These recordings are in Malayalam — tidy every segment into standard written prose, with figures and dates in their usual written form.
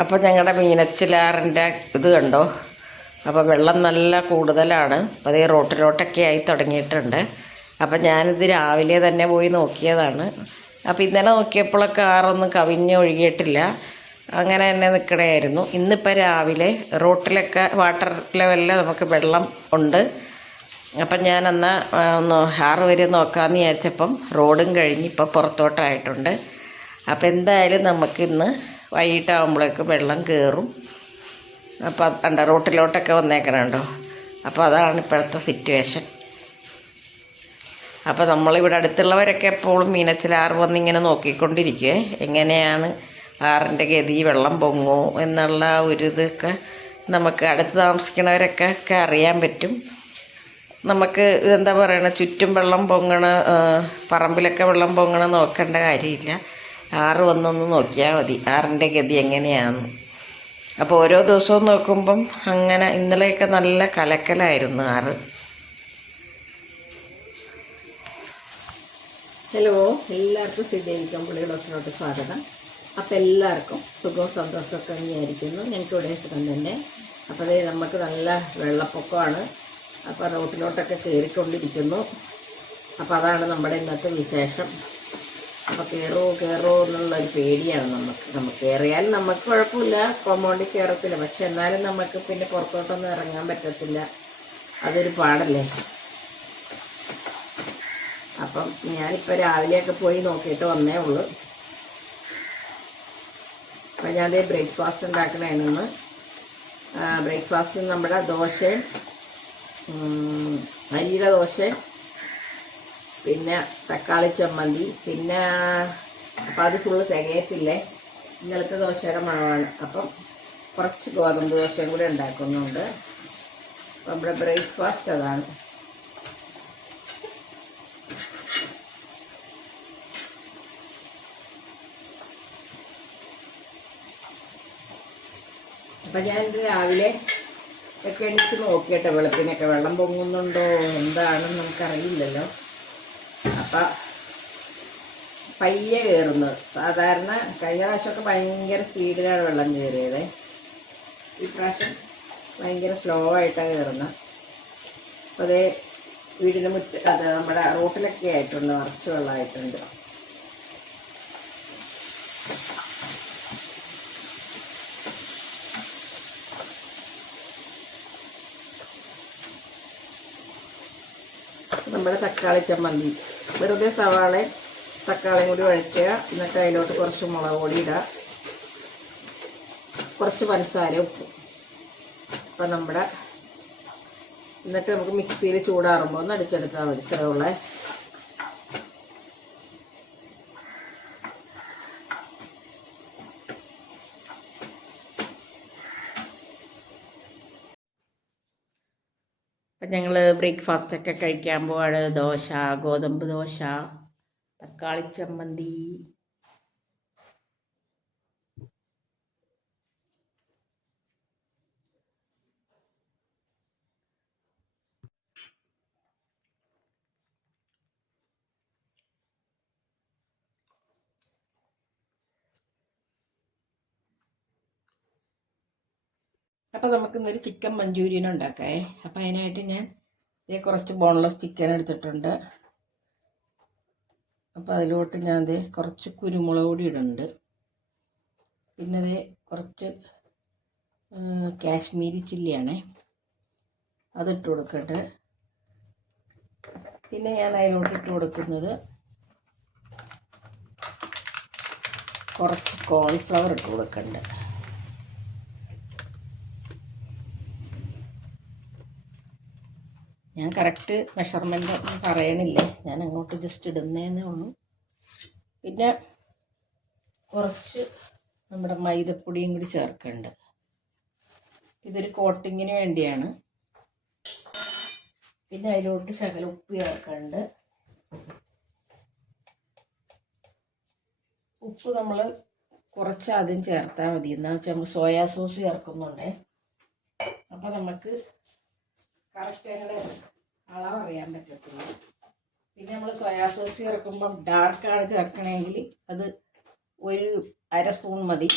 അപ്പോൾ ഞങ്ങളുടെ മീനച്ചിലാറിൻ്റെ ഇത് കണ്ടോ. അപ്പോൾ വെള്ളം നല്ല കൂടുതലാണ്. അപ്പോൾ അതേ റോട്ടിലോട്ടൊക്കെ ആയി തുടങ്ങിയിട്ടുണ്ട്. അപ്പം ഞാനിത് രാവിലെ തന്നെ പോയി നോക്കിയതാണ്. അപ്പോൾ ഇന്നലെ നോക്കിയപ്പോഴൊക്കെ ആറൊന്നും കവിഞ്ഞ് ഒഴുകിയിട്ടില്ല, അങ്ങനെ തന്നെ നിൽക്കണമായിരുന്നു. ഇന്നിപ്പോൾ രാവിലെ റോട്ടിലൊക്കെ വാട്ടർ ലെവലിൽ നമുക്ക് വെള്ളം ഉണ്ട്. അപ്പം ഞാനെന്നാൽ ഒന്ന് ആറ് വരെ നോക്കാമെന്ന് വിചാരിച്ചപ്പം റോഡും കഴിഞ്ഞ് ഇപ്പോൾ പുറത്തോട്ടായിട്ടുണ്ട്. അപ്പോൾ എന്തായാലും നമുക്കിന്ന് വൈകിട്ടാകുമ്പോഴേക്ക് വെള്ളം കയറും. അപ്പോൾ കണ്ട റോട്ടിലോട്ടൊക്കെ വന്നേക്കണുണ്ടോ. അപ്പോൾ അതാണ് ഇപ്പോഴത്തെ സിറ്റുവേഷൻ. അപ്പോൾ നമ്മളിവിടെ അടുത്തുള്ളവരൊക്കെ എപ്പോഴും മീനച്ചിലാറ് വന്നിങ്ങനെ നോക്കിക്കൊണ്ടിരിക്കുക, എങ്ങനെയാണ് ആറിൻ്റെ ഗതി, വെള്ളം പൊങ്ങോ എന്നുള്ള ഒരു ഇതൊക്കെ നമുക്ക് അടുത്ത് താമസിക്കണവരൊക്കെ അറിയാൻ പറ്റും. നമുക്ക് എന്താ പറയണ, ചുറ്റും വെള്ളം പൊങ്ങണ, പറമ്പിലൊക്കെ വെള്ളം പൊങ്ങണ നോക്കേണ്ട കാര്യമില്ല. ആറ് വന്നൊന്ന് നോക്കിയാൽ മതി ആറിൻ്റെ ഗതി എങ്ങനെയാണെന്ന്. അപ്പോൾ ഓരോ ദിവസവും നോക്കുമ്പം അങ്ങനെ ഇന്നലെയൊക്കെ നല്ല കലക്കലായിരുന്നു ആറ്. ഹലോ, എല്ലാവർക്കും സിദ്ധേലിക്കം പുള്ളിയോടൊപ്പിനോട്ട് സ്വാഗതം. അപ്പോൾ എല്ലാവർക്കും സുഖവും സന്തോഷമൊക്കെ വിചാരിക്കുന്നു. ഞങ്ങൾക്കിവിടെ സുഖം തന്നെ. അപ്പോൾ അതേ നമുക്ക് നല്ല വെള്ളപ്പൊക്കമാണ്. അപ്പോൾ റോട്ടിലോട്ടൊക്കെ കയറിക്കൊണ്ടിരിക്കുന്നു. അപ്പോൾ അതാണ് നമ്മുടെ ഇന്നത്തെ വിശേഷം. അപ്പോൾ കയറുമോ എന്നുള്ളൊരു പേടിയാണ് നമുക്ക് കയറിയാൽ നമുക്ക് കുഴപ്പമില്ല, കോമ്പൗണ്ടിൽ കയറത്തില്ല. പക്ഷെ എന്നാലും നമുക്ക് പിന്നെ പുറത്തോട്ടൊന്നും ഇറങ്ങാൻ പറ്റത്തില്ല, അതൊരു പാടല്ലേ. അപ്പം ഞാനിപ്പോൾ രാവിലെയൊക്കെ പോയി നോക്കിയിട്ട് വന്നേ ഉള്ളൂ. അപ്പം ഞാനത് ബ്രേക്ക്ഫാസ്റ്റ് ഉണ്ടാക്കണേന്ന്. ബ്രേക്ക്ഫാസ്റ്റിന് നമ്മുടെ ദോശയും, അരിയുടെ ദോശയും, പിന്നെ തക്കാളി ചമ്മന്തി, പിന്നെ അപ്പം അത് ഫുള്ള് തികയത്തില്ലേ, ഇന്നലത്തെ ദോശയുടെ മണമാണ്. അപ്പം കുറച്ച് ഗോതമ്പ് ദോശയും കൂടി ഉണ്ടാക്കുന്നുണ്ട്. അപ്പം നമ്മുടെ ബ്രേക്ക്ഫാസ്റ്റ് അതാണ്. അപ്പം ഞാനിത് രാവിലെ ഒക്കെ എണീറ്റ് നോക്കിയിട്ട് വെളുപ്പിനൊക്കെ വെള്ളം പൊങ്ങുന്നുണ്ടോ എന്താണെന്ന് നമുക്കറിയില്ലല്ലോ. അപ്പം പയ്യെ കയറുന്നത്. സാധാരണ കഴിഞ്ഞ പ്രാവശ്യമൊക്കെ ഭയങ്കര സ്പീഡിലാണ് വെള്ളം കയറിയത്. ഈ പ്രാവശ്യം ഭയങ്കര സ്ലോ ആയിട്ടാണ് കയറുന്നത്. അപ്പോൾ അതേ വീടിന് അത് നമ്മുടെ റോട്ടിലൊക്കെ ആയിട്ടുണ്ട്, നിറച്ച് വെള്ളമായിട്ടുണ്ട്. നമ്മുടെ തക്കാളി ചമ്മന്തി വെറുതെ സവാളയും തക്കാളിയും കൂടി വഴറ്റുക, എന്നിട്ട് അതിലോട്ട് കുറച്ച് മുളക് പൊടി ഇടുക, കുറച്ച് പഞ്ചസാര, ഉപ്പ്. അപ്പം നമ്മുടെ എന്നിട്ട് നമുക്ക് മിക്സിയിൽ ചൂടാറുമ്പോൾ ഒന്ന് അടിച്ചെടുത്താൽ മതി. ഇത്രയുള്ള അപ്പം ഞങ്ങൾ ബ്രേക്ക്ഫാസ്റ്റൊക്കെ കഴിക്കാൻ പോവാണ്. ദോശ, ഗോതമ്പ് ദോശ, തക്കാളി ചമ്മന്തി. അപ്പം നമുക്കിന്നൊരു ചിക്കൻ മഞ്ചൂരിയൻ ഉണ്ടാക്കേ. അപ്പം അതിനായിട്ട് ഞാൻ കുറച്ച് ബോൺലെസ് ചിക്കൻ എടുത്തിട്ടുണ്ട്. അപ്പോൾ അതിലോട്ട് ഞാൻ കുറച്ച് കുരുമുളക് പൊടി ഇടുന്നുണ്ട്. പിന്നെ കുറച്ച് കാശ്മീരി ചില്ലിയാണേ, അതിട്ട് കൊടുക്കട്ടെ. പിന്നെ ഞാൻ അതിലോട്ട് ഇട്ട് കൊടുക്കുന്നത് കുറച്ച് കോൺഫ്ലവർ ഇട്ട് കൊടുക്കുന്നുണ്ട്. ഞാൻ കറക്റ്റ് മെഷർമെൻ്റ് ഒന്നും പറയണില്ലേ, ഞാൻ അങ്ങോട്ട് ജസ്റ്റ് ഇടുന്നതേ ഉള്ളൂ. പിന്നെ കുറച്ച് നമ്മുടെ മൈദപ്പൊടിയും കൂടി ചേർക്കുന്നുണ്ട്. ഇതൊരു കോട്ടിങ്ങിന് വേണ്ടിയാണ്. പിന്നെ അതിലോട്ട് ശകലം ഉപ്പ് ചേർക്കുന്നുണ്ട്. ഉപ്പ് നമ്മൾ കുറച്ച് ആദ്യം ചേർത്താൽ മതി, എന്താ വെച്ചാൽ നമ്മൾ സോയാ സോസ് ചേർക്കുന്നുണ്ട്. അപ്പോൾ നമുക്ക് കറക്റ്റ് അതിൻ്റെ അളവ് അറിയാൻ പറ്റത്തില്ല. പിന്നെ നമ്മൾ സോയാ സോസ് ചേർക്കുമ്പം ഡാർക്കാണ് ചേർക്കണമെങ്കിൽ അത് ഒരു 1/2 സ്പൂൺ മതി.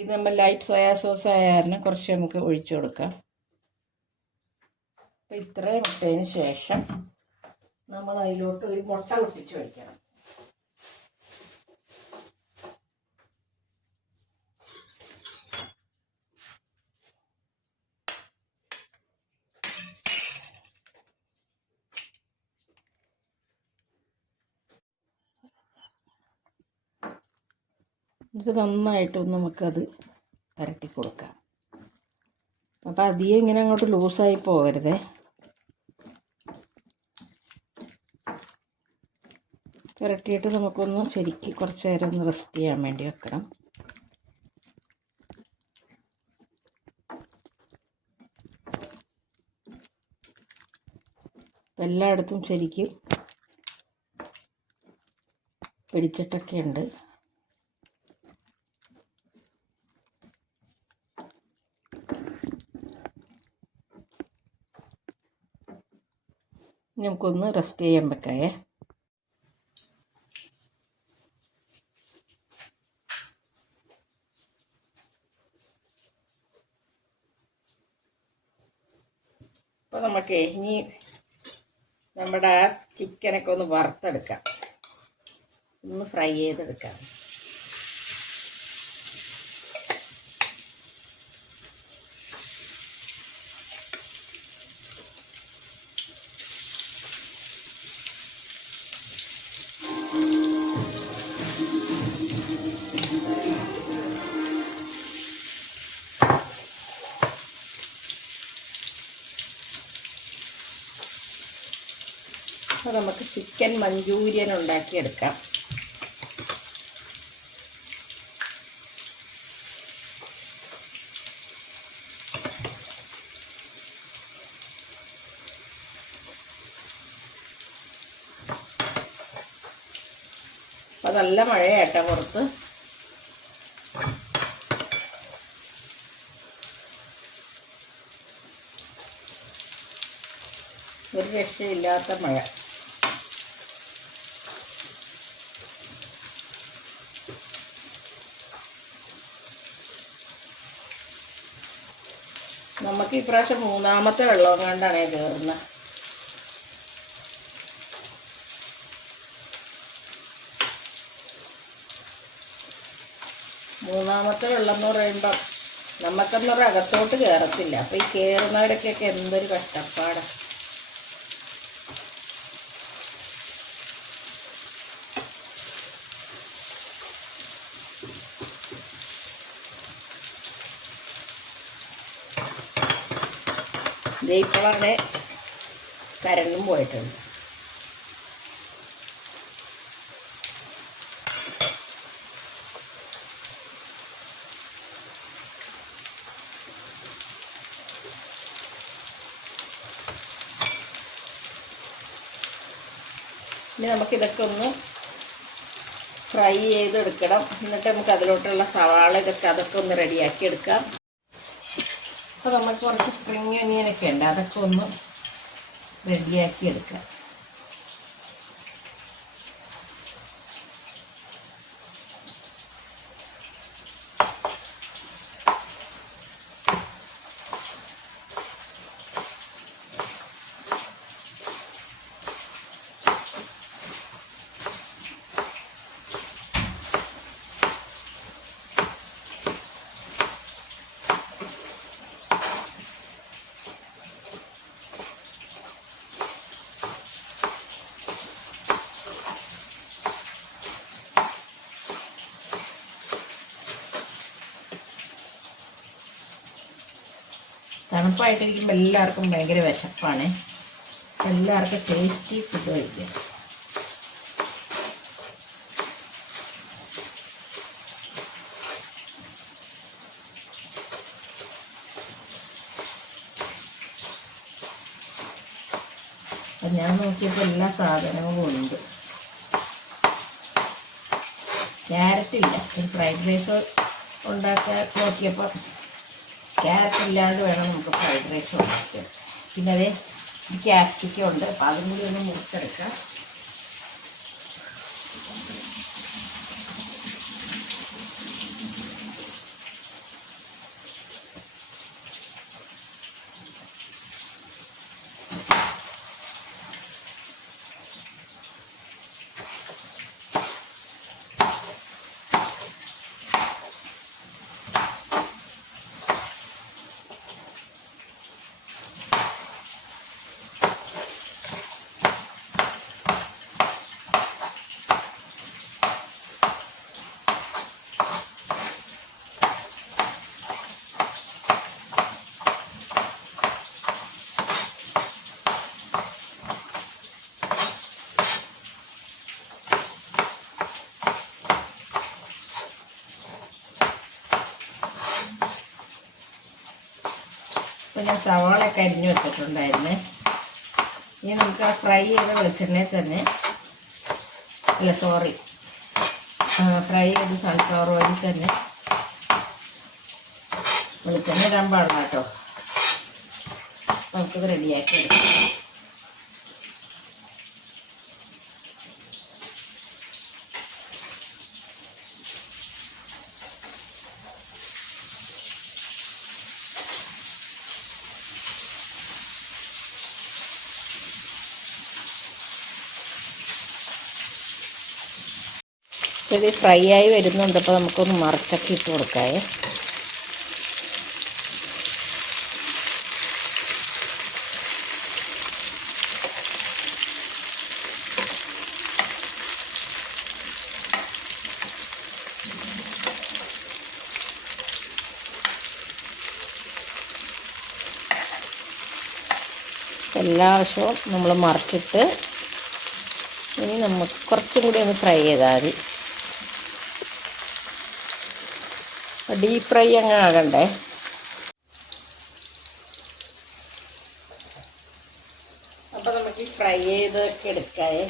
ഇത് നമ്മൾ ലൈറ്റ് സോയാ സോസ് ആയ കാരണം കുറച്ച് നമുക്ക് ഒഴിച്ചു കൊടുക്കാം. അപ്പം ഇത്രയും ഇട്ടതിന് ശേഷം നമ്മൾ അതിലോട്ട് ഒരു മുട്ട പൊട്ടിച്ച് വയ്ക്കണം. ഇത് നന്നായിട്ടൊന്ന് നമുക്കത് പുരട്ടി കൊടുക്കാം. അപ്പോൾ അധികം ഇങ്ങനെ അങ്ങോട്ട് ലൂസായി പോകരുതേ. പുരട്ടിയിട്ട് നമുക്കൊന്ന് ശരിക്ക് കുറച്ച് നേരം ഒന്ന് റെസ്റ്റ് ചെയ്യാൻ വേണ്ടി വെക്കണം. എല്ലായിടത്തും ശരിക്കും പിടിച്ചിട്ടൊക്കെ ഉണ്ട്. നമുക്കൊന്ന് റെസ്റ്റ് ചെയ്യാൻ വെക്കായേ. അപ്പോൾ നമുക്ക് ഇനി നമ്മുടെ ആ ചിക്കനൊക്കെ ഒന്ന് വറുത്തെടുക്കാം, ഒന്ന് ഫ്രൈ ചെയ്തെടുക്കാം. അപ്പോൾ നമുക്ക് ചിക്കൻ മഞ്ചൂരിയൻ ഉണ്ടാക്കിയെടുക്കാം. അപ്പോൾ നല്ല മഴയാട്ടോ പുറത്ത്. ഒരു രക്ഷയില്ലാത്ത മഴ. നമുക്ക് ഇപ്രാവശ്യം മൂന്നാമത്തെ വെള്ളം കൊണ്ടാണ് കയറുന്നത്. മൂന്നാമത്തെ വെള്ളം എന്ന് പറയുമ്പോൾ നമുക്കെന്ന് പറഞ്ഞാൽ അകത്തോട്ട് കയറത്തില്ല. അപ്പോൾ ഈ കയറുന്നവരൊക്കെ എന്തൊരു കഷ്ടപ്പാടാണ്. ഇപ്പോഴാണ് കരണ്ടും പോയിട്ടുണ്ട്. ഇനി നമുക്കിതൊക്കെ ഒന്ന് ഫ്രൈ ചെയ്തെടുക്കണം. എന്നിട്ട് നമുക്ക് അതിലോട്ടുള്ള സവാള അതൊക്കെ ഒന്ന് റെഡിയാക്കി എടുക്കാം. അപ്പോൾ നമുക്ക് കുറച്ച് സ്പ്രിങ് ഒനിയനൊക്കെ ഉണ്ട്, അതൊക്കെ ഒന്ന് റെഡിയാക്കി എടുക്കാം. തണുപ്പായിട്ടിരിക്കുമ്പോൾ എല്ലാവർക്കും ഭയങ്കര വിശപ്പാണ്. എല്ലാവർക്കും ടേസ്റ്റി ഫുഡ് കഴിക്കുക. അപ്പം ഞാൻ നോക്കിയപ്പോൾ എല്ലാ സാധനങ്ങളും ഉണ്ട്. ക്യാരറ്റില്ല. ഒരു ഫ്രൈഡ് റൈസ് ഉണ്ടാക്കാൻ നോക്കിയപ്പോൾ ക്യാരറ്റ് ഇല്ലാണ്ട് വേണം നമുക്ക് ഫ്രൈഡ് റൈസ് ഉണ്ടാക്കാൻ. പിന്നെ അതേ ക്യാപ്സിക്കം ഉണ്ട്, അപ്പോൾ അതും കൂടി ഒന്ന് മുറിച്ചെടുക്കാം. അപ്പോൾ ഞാൻ സവാളയൊക്കെ അരിഞ്ഞു വെച്ചിട്ടുണ്ടായിരുന്നേ. ഇനി നമുക്ക് ആ ഫ്രൈ ചെയ്ത വെളിച്ചെണ്ണയിൽ തന്നെ, അല്ല സോറി, ഫ്രൈ ചെയ്ത് സൺഫ്ലവർ ഓയിൽ തന്നെ, വെളിച്ചെണ്ണ ഇടാൻ പാടില്ല കേട്ടോ. നമുക്കിത് റെഡിയാക്കി എടുക്കാം. ഇത് ഫ്രൈ ആയി വരുന്നുണ്ട്. അപ്പോൾ നമുക്കൊന്ന് മറിച്ചൊക്കെ ഇട്ട് കൊടുക്കാമേ. എല്ലാ വശവും നമ്മൾ മറിച്ചിട്ട് ഇനി നമുക്ക് കുറച്ചും കൂടി ഒന്ന് ഫ്രൈ ചെയ്താൽ മതി. ഡീപ്പ് ഫ്രൈ അങ്ങ് ആകണ്ടേ. അപ്പോൾ നമുക്ക് ഈ ഫ്രൈ ചെയ്തൊക്കെ എടുക്കാമേ.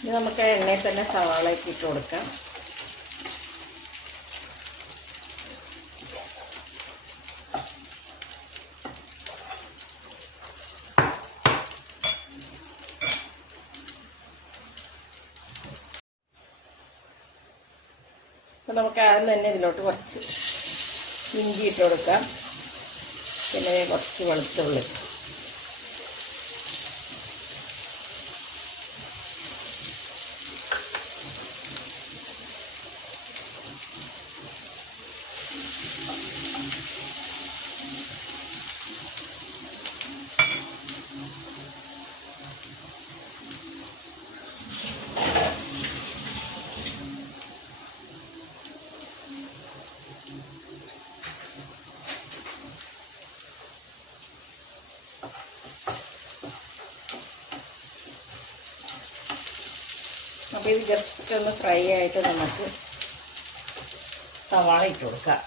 ഇനി നമുക്ക് എണ്ണയിൽ തന്നെ സവാളയൊക്കെ ഇട്ട് കൊടുക്കാം. അപ്പം നമുക്ക് ആദ്യം തന്നെ ഇതിലോട്ട് കുറച്ച് ഇഞ്ചി ഇട്ട് കൊടുക്കാം. പിന്നെ കുറച്ച് വെളുത്തുള്ളി, അപ്പോൾ ഇത് ജസ്റ്റ് ഒന്ന് ഫ്രൈ ആയിട്ട് നമുക്ക് സവാള ഇട്ട് കൊടുക്കാം.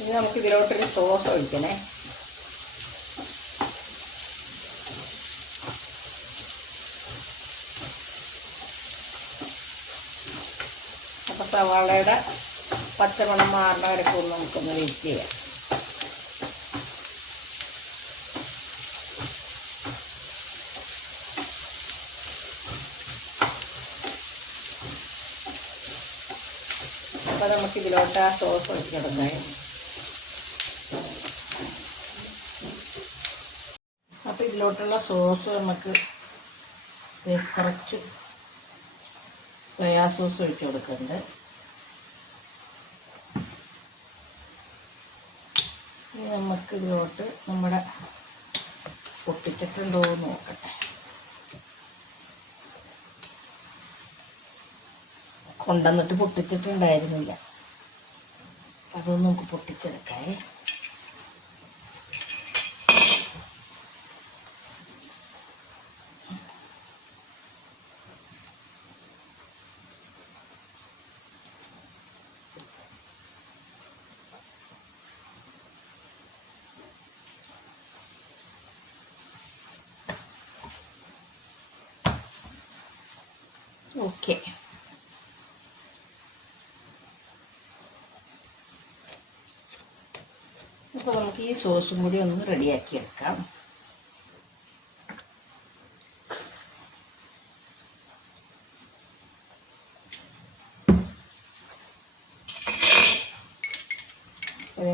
ഇനി നമുക്ക് ഇതിലോട്ടൊരു സോസ് ഒഴിക്കണേ. അപ്പോൾ സവാളയുടെ പച്ചമണം മാറുന്ന വരെയൊക്കെ ഒന്ന് നമുക്കൊന്ന് വെയിറ്റ് ചെയ്യാം. അപ്പോൾ നമുക്ക് ഇതിലോട്ട് ആ സോസ് ഒഴിച്ചിടുന്നത്. അപ്പോൾ ഇതിലോട്ടുള്ള സോസ് നമുക്ക് കുറച്ച് സോയാ സോസ് ഒഴിച്ച് കൊടുക്കുന്നുണ്ട്. ഇനി നമുക്ക് ഇതിലോട്ട് നമ്മുടെ പൊട്ടിച്ചിട്ടുണ്ടോ എന്ന് നോക്കട്ടെ. കൊണ്ടുവന്നിട്ട് പൊട്ടിച്ചിട്ടുണ്ടായിരുന്നില്ല. അതൊന്നും നമുക്ക് പൊട്ടിച്ചെടുക്കാം. ഓക്കെ, അപ്പോൾ നമുക്ക് ഈ സോസും കൂടി ഒന്ന് റെഡിയാക്കി എടുക്കാം.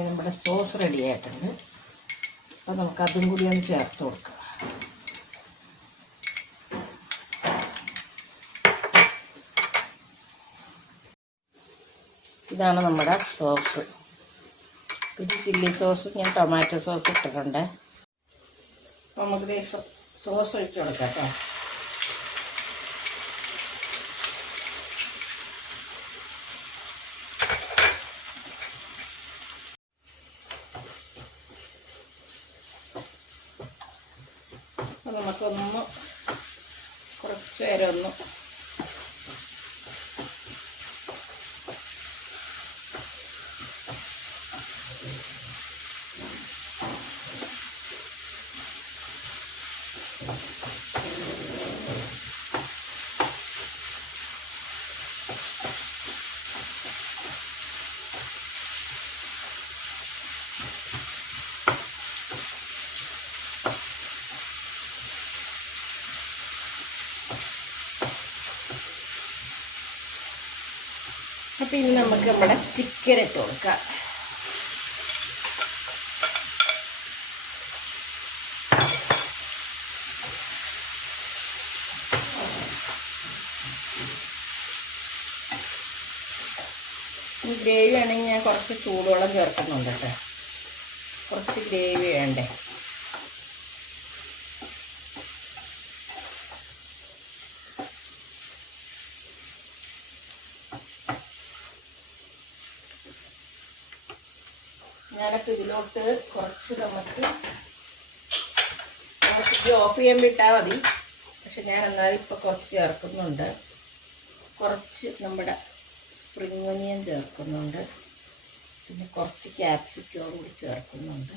നമ്മുടെ സോസ് റെഡി ആയിട്ടുണ്ട്. അപ്പോൾ നമുക്കതും കൂടി ഒന്ന് ചേർത്ത് കൊടുക്കാം. ഇതാണ് നമ്മുടെ സോസ്. പിന്നെ ചില്ലി സോസ് ഞാൻ ടൊമാറ്റോ സോസ് ഇട്ടിട്ടുണ്ട്. അപ്പോൾ നമുക്ക് സോസ് ഒഴിച്ച് കൊടുക്കാം കേട്ടോ. അപ്പോൾ നമുക്കൊന്ന് കുറച്ച് നേരം ഒന്ന് അപ്പം ഇനി നമുക്ക് നമ്മുടെ ചിക്കൻ ഇട്ട് കൊടുക്കാം. ഗ്രേവി ആണെങ്കിൽ ഞാൻ കുറച്ച് ചൂടുവെള്ളം ചേർക്കുന്നുണ്ട് കേട്ടോ. കുറച്ച് ഗ്രേവി വേണ്ടേ. ഞാനപ്പോൾ ഇതിലോട്ട് കുറച്ച് നമുക്ക് ഓഫ് ചെയ്യാൻ വിട്ടാൽ മതി. പക്ഷെ ഞാൻ എന്നാലും ഇപ്പോൾ കുറച്ച് ചേർക്കുന്നുണ്ട്. കുറച്ച് നമ്മുടെ സ്പ്രിംഗ് ഒനിയൻ ചേർക്കുന്നുണ്ട്. പിന്നെ കുറച്ച് ക്യാപ്സിക്കം കൂടി ചേർക്കുന്നുണ്ട്.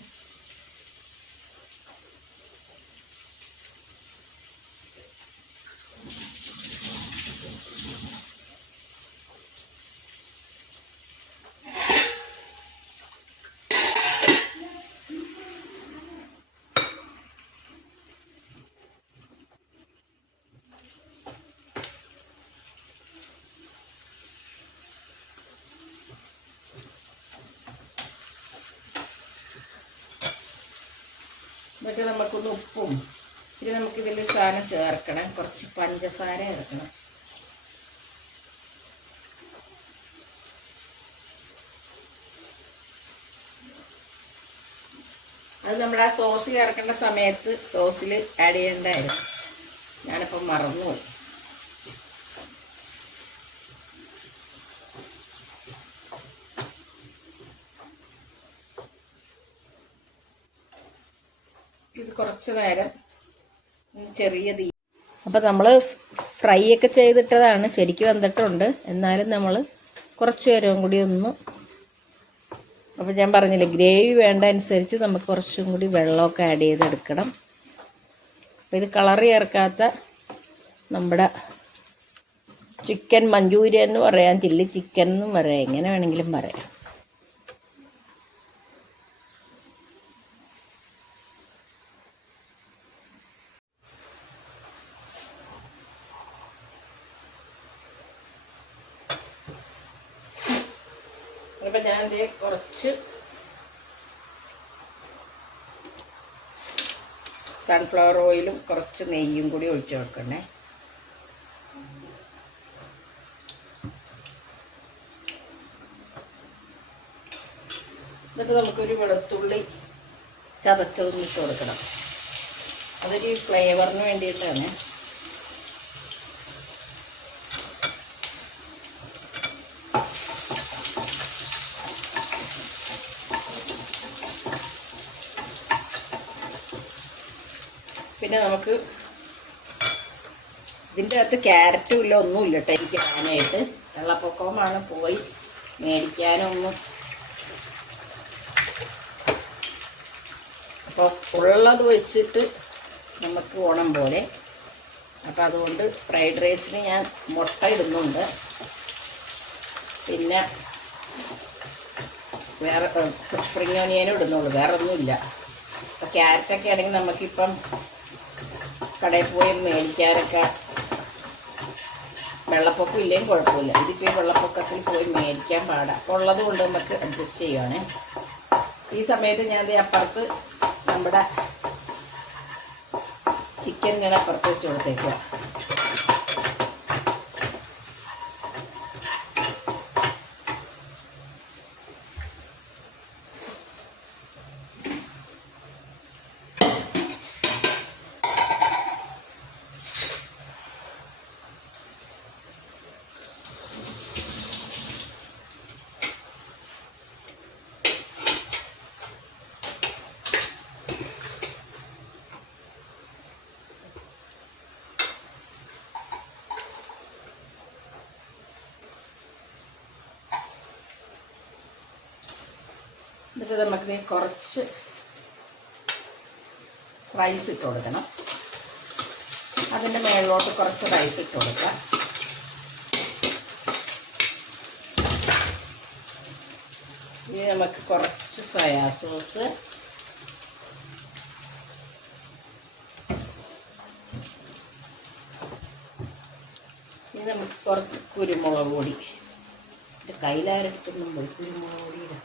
എന്നിട്ട് നമുക്കൊന്ന് ഉപ്പും പിന്നെ നമുക്കിതിലൊരു സാധനം ചേർക്കണം. കുറച്ച് പഞ്ചസാര ചേർക്കണം. അത് നമ്മുടെ ആ സോസ് ചേർക്കേണ്ട സമയത്ത് സോസിൽ ആഡ് ചെയ്യേണ്ടായിരുന്നു. ഞാനിപ്പം മറന്നുപോയി. ഇത് കുറച്ച് നേരം ചെറിയ തീ. അപ്പം നമ്മൾ ഫ്രൈ ഒക്കെ ചെയ്തിട്ടതാണ്, ശരിക്കും വന്നിട്ടുണ്ട്. എന്നാലും നമ്മൾ കുറച്ച് നേരവും കൂടി ഒന്ന്, അപ്പോൾ ഞാൻ പറഞ്ഞില്ലേ ഗ്രേവി വേണ്ട അനുസരിച്ച് നമുക്ക് കുറച്ചും കൂടി വെള്ളമൊക്കെ ആഡ് ചെയ്തെടുക്കണം. അപ്പോൾ ഇത് കളർ ചേർക്കാത്ത നമ്മുടെ ചിക്കൻ മഞ്ചൂരിയൻ എന്ന് പറയാം, ചില്ലി ചിക്കൻ എന്നും പറയാം, എങ്ങനെ വേണമെങ്കിലും പറയാം. അപ്പം ഞാൻ കുറച്ച് സൺഫ്ലവർ ഓയിലും കുറച്ച് നെയ്യും കൂടി ഒഴിച്ച് വെക്കണേ. എന്നിട്ട് നമുക്കൊരു വെളുത്തുള്ളി ചതച്ചതൊന്ന് ഇട്ട് കൊടുക്കണം. അതൊരു ഫ്ലേവറിന് വേണ്ടിയിട്ടാണ്. പിന്നെ നമുക്ക് ഇതിൻ്റെ അകത്ത് ക്യാരറ്റും ഇല്ല, ഒന്നുമില്ല കേട്ടോ എനിക്ക് ഇടാനായിട്ട്. വെള്ളപ്പൊക്കവുമാണ്, പോയി മേടിക്കാനൊന്നും. അപ്പോൾ ഉള്ളത് വെച്ചിട്ട് നമുക്ക് ഓണം പോലെ. അപ്പോൾ അതുകൊണ്ട് ഫ്രൈഡ് റൈസിന് ഞാൻ മുട്ട ഇടുന്നുണ്ട്. പിന്നെ വേറെ സ്പ്രിങ് ഓനിയനും ഇടുന്നുള്ളൂ, വേറെ ഒന്നുമില്ല. അപ്പോൾ ക്യാരറ്റൊക്കെ ആണെങ്കിൽ നമുക്കിപ്പം കടയിൽ പോയി മേടിക്കാനൊക്കെ വെള്ളപ്പൊക്കം ഇല്ലെങ്കിൽ കുഴപ്പമില്ല. ഇതിപ്പോൾ ഈ വെള്ളപ്പൊക്കത്തിൽ പോയി മേടിക്കാൻ പാടാം. അപ്പോൾ ഉള്ളത് കൊണ്ട് നമുക്ക് അഡ്ജസ്റ്റ് ചെയ്യുവാണേ. ഈ സമയത്ത് ഞാൻ അപ്പുറത്ത് നമ്മുടെ ചിക്കൻ ഞാൻ അപ്പുറത്ത് വെച്ച് കൊടുത്തേക്കുക. എന്നിട്ട് നമുക്ക് കുറച്ച് റൈസ് ഇട്ട് കൊടുക്കണം. അതിൻ്റെ മുകളിലോട്ട് കുറച്ച് റൈസ് ഇട്ട് കൊടുക്കാം. ഇനി നമുക്ക് കുറച്ച് സോയാ സോസ്, ഇനി നമുക്ക് കുറച്ച് കുരുമുളക് പൊടി. എൻ്റെ കയ്യിലാരെടുത്തൊന്നും പോയി കുരുമുളക് പൊടിയുടെ.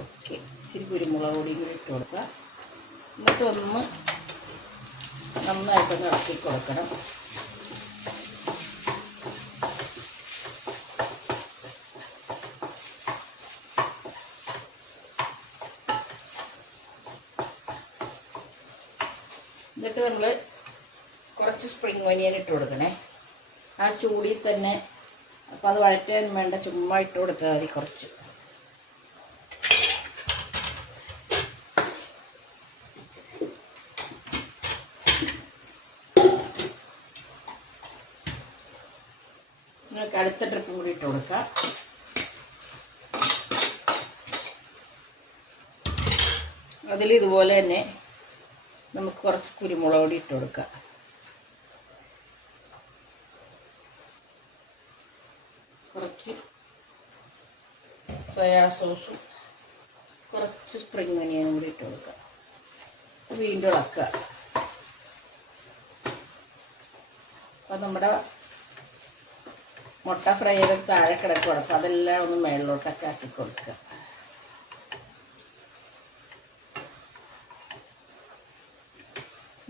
ഓക്കെ, ഇച്ചിരി കുരുമുളക് പൊടി കൂടി ഇട്ട് കൊടുക്കുക. എന്നിട്ട് ഒന്ന് നന്നായിട്ടൊന്ന് ഇളക്കി കൊടുക്കണം. എന്നിട്ട് നമ്മൾ കുറച്ച് സ്പ്രിങ് ഓനിയൻ ഇട്ട് കൊടുക്കണേ, ആ ചൂടിൽ തന്നെ. അപ്പോൾ അത് വഴറ്റാൻ വേണ്ട, ചുമ്മാ ഇട്ട് കൊടുത്താൽ മതി കുറച്ച്. നിങ്ങൾക്ക് അടുത്ത ട്രിപ്പും കൂടി ഇട്ട് കൊടുക്കാം. അതിൽ ഇതുപോലെ തന്നെ നമുക്ക് കുറച്ച് കുരുമുളക് പൊടി ഇട്ട് കൊടുക്കാം. കുറച്ച് സോയാ സോസും കുറച്ച് സ്പ്രിങ് ഓനിയനും കൂടി ഇട്ട് കൊടുക്കുക. വീണ്ടും ഇളക്കുക. അപ്പോൾ നമ്മുടെ മുട്ട ഫ്രൈ ചെയ്ത് താഴെ കിടക്കുക. അപ്പോൾ അതെല്ലാം ഒന്ന് മേളിലോട്ടൊക്കെ ആക്കി കൊടുക്കുക.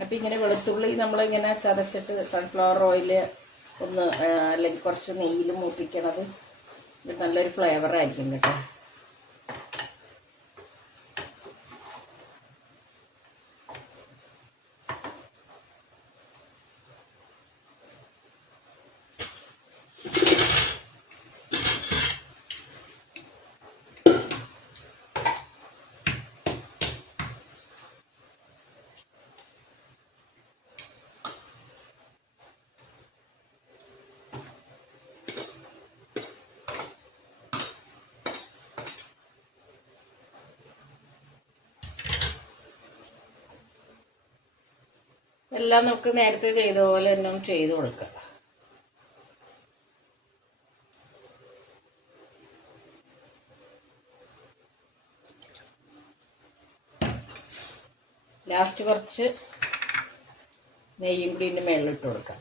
അപ്പം ഇങ്ങനെ വെളുത്തുള്ളി നമ്മളിങ്ങനെ ചതച്ചിട്ട് സൺഫ്ലവർ ഓയിൽ ഒന്ന് അല്ലെങ്കിൽ കുറച്ച് നെയ്യിൽ മൂപ്പിക്കണത് ഇത് നല്ലൊരു ഫ്ലേവറായിരിക്കും കേട്ടോ. എല്ലാം നമുക്ക് നേരത്തെ ചെയ്ത പോലെ തന്നെ ചെയ്ത് കൊടുക്കാം. ലാസ്റ്റ് കുറച്ച് നെയ്യും കൂടി ഇതിൻ്റെ മേളിലിട്ട് കൊടുക്കാം.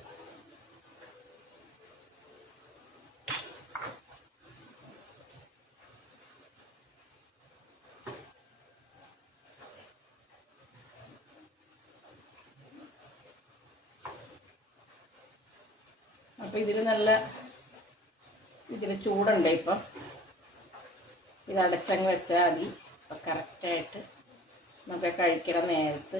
അപ്പോൾ ഇതിൽ ചൂടുണ്ട്. ഇപ്പം ഇത് അടച്ചങ്ങ് വെച്ചാൽ മതി. അപ്പം കറക്റ്റായിട്ട് നമുക്ക് കഴിക്കണ നേരത്ത്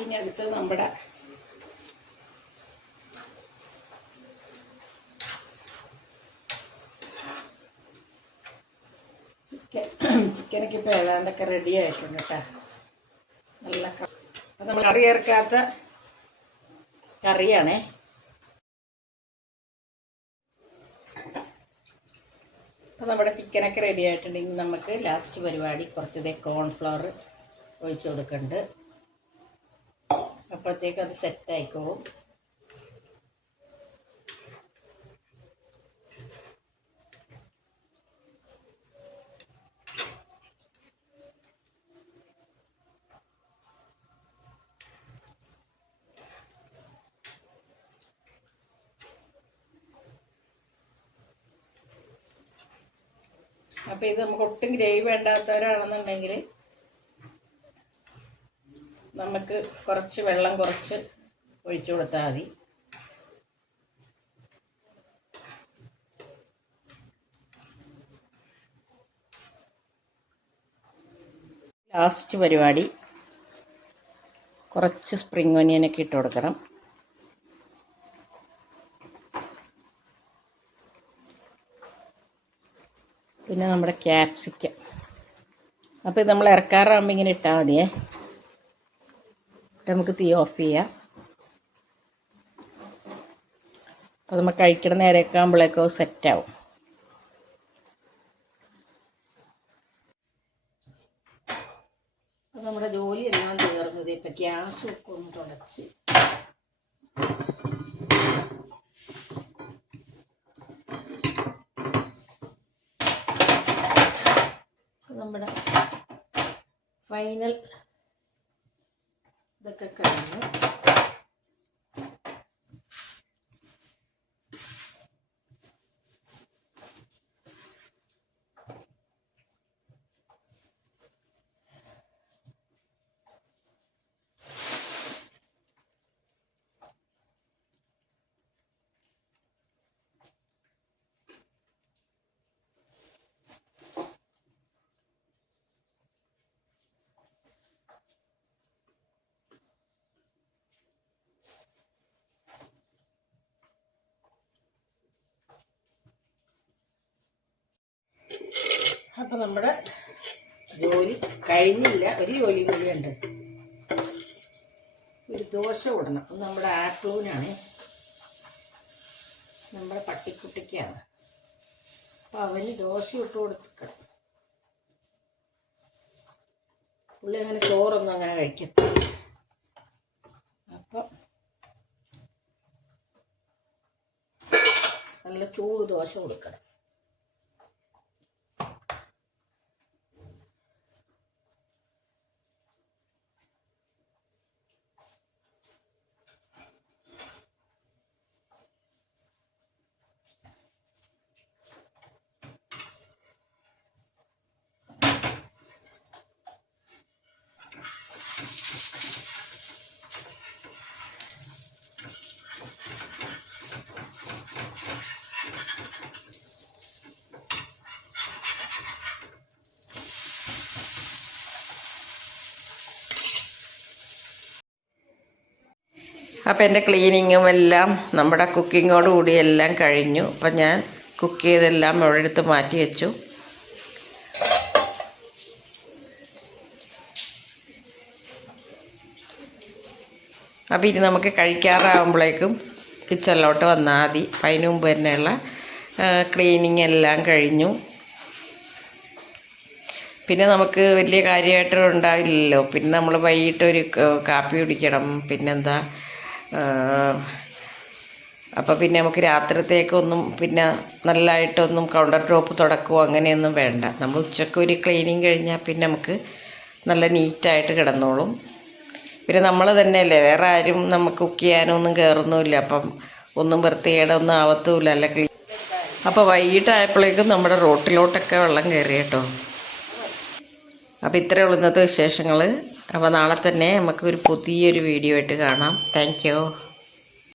ഇനി അടുത്ത് നമ്മുടെ ചിക്കനൊക്കെ ഇപ്പോൾ ഏതാണ്ടൊക്കെ റെഡി ആയിട്ടുണ്ട് കേട്ടോ. നല്ല നമ്മൾ കറി ചേർക്കാത്ത കറിയാണേ. അപ്പോൾ നമ്മുടെ ചിക്കനൊക്കെ റെഡി ആയിട്ടുണ്ടെങ്കിൽ നമുക്ക് ലാസ്റ്റ് പരിപാടി കുറച്ച് കോൺഫ്ലവർ ഒഴിച്ച് കൊടുക്കുന്നുണ്ട്. അപ്പോഴത്തേക്ക് അത് സെറ്റ് ആയിക്കോളും. അപ്പോൾ ഇത് നമുക്ക് ഒട്ടും ഗ്രേവി വേണ്ടാത്തവരാണെന്നുണ്ടെങ്കിൽ നമുക്ക് കുറച്ച് വെള്ളം കുറച്ച് ഒഴിച്ചു കൊടുത്താൽ മതി. ലാസ്റ്റ് പരിപാടി കുറച്ച് സ്പ്രിംഗ് ഒനിയനൊക്കെ ഇട്ട് കൊടുക്കണം. പിന്നെ നമ്മുടെ ക്യാപ്സിക്കം. അപ്പോൾ ഇത് നമ്മൾ ഇറക്കാറാകുമ്പോൾ ഇങ്ങനെ ഇട്ടാൽ മതിയേ. നമുക്ക് തീ ഓഫ് ചെയ്യാം. അപ്പോൾ നമ്മൾ കഴിക്കണ നേരമൊക്കെ ആകുമ്പോഴേക്കും സെറ്റാവും. അപ്പോൾ നമ്മുടെ ജോലിയെല്ലാം തീർന്നത്. ഇപ്പം ഗ്യാസും ഒക്കെ ഒന്ന് തുടച്ച് നമ്മുടെ ഫൈനൽ ഇതൊക്കെ കഴിഞ്ഞു. അപ്പോൾ നമ്മുടെ ജോലി കഴിഞ്ഞില്ല. ഒരു ജോലി കൂടിയുണ്ട്. ഒരു ദോശ ഇടണം. അത് നമ്മുടെ ആപ്പിളൂനാണ്, നമ്മുടെ പട്ടിക്കുട്ടിക്കാണ്. അപ്പോൾ അവന് ദോശ ഇട്ട് കൊടുക്കണം. പുള്ളി അങ്ങനെ ചോറൊന്നും അങ്ങനെ കഴിക്കത്തില്ല. അപ്പം നല്ല ചൂട് ദോശ കൊടുക്കണം. അപ്പോൾ എൻ്റെ ക്ലീനിങ്ങും എല്ലാം നമ്മുടെ കുക്കിങ്ങോട് കൂടി എല്ലാം കഴിഞ്ഞു. അപ്പം ഞാൻ കുക്ക് ചെയ്തെല്ലാം അവിടെ എടുത്ത് മാറ്റി വെച്ചു. അപ്പോൾ ഇനി നമുക്ക് കഴിക്കാറാകുമ്പോഴേക്കും കിച്ചണിലോട്ട് വന്നാൽ മതി. അതിന് മുമ്പ് തന്നെയുള്ള ക്ലീനിങ് എല്ലാം കഴിഞ്ഞു. പിന്നെ നമുക്ക് വലിയ കാര്യമായിട്ട് ഉണ്ടാവില്ലല്ലോ. പിന്നെ നമ്മൾ വൈകിട്ടൊരു കാപ്പി കുടിക്കണം. പിന്നെന്താ, അപ്പോൾ പിന്നെ നമുക്ക് രാത്രിത്തേക്കൊന്നും പിന്നെ നല്ലതായിട്ടൊന്നും കൗണ്ടർ ടോപ്പ് തുടക്കുകയോ അങ്ങനെയൊന്നും വേണ്ട. നമ്മൾ ഉച്ചയ്ക്ക് ഒരു ക്ലീനിങ് കഴിഞ്ഞാൽ പിന്നെ നമുക്ക് നല്ല നീറ്റായിട്ട് കിടന്നോളും. പിന്നെ നമ്മൾ തന്നെയല്ലേ, വേറെ ആരും നമുക്ക് കുക്ക് ചെയ്യാനൊന്നും കയറുന്നുമില്ല. അപ്പം ഒന്നും വൃത്തികേടൊന്നും ആവത്തുമില്ല, അല്ല ക്ലീൻ. അപ്പോൾ വൈകിട്ടായപ്പോഴേക്കും നമ്മുടെ റോട്ടിലോട്ടൊക്കെ വെള്ളം കയറി കേട്ടോ. അപ്പോൾ ഇത്രയേ ഉള്ളൂ ഇന്നത്തെ വിശേഷങ്ങൾ. അപ്പോൾ നാളെ തന്നെ നമുക്കൊരു പുതിയൊരു വീഡിയോ ആയിട്ട് കാണാം. Thank you.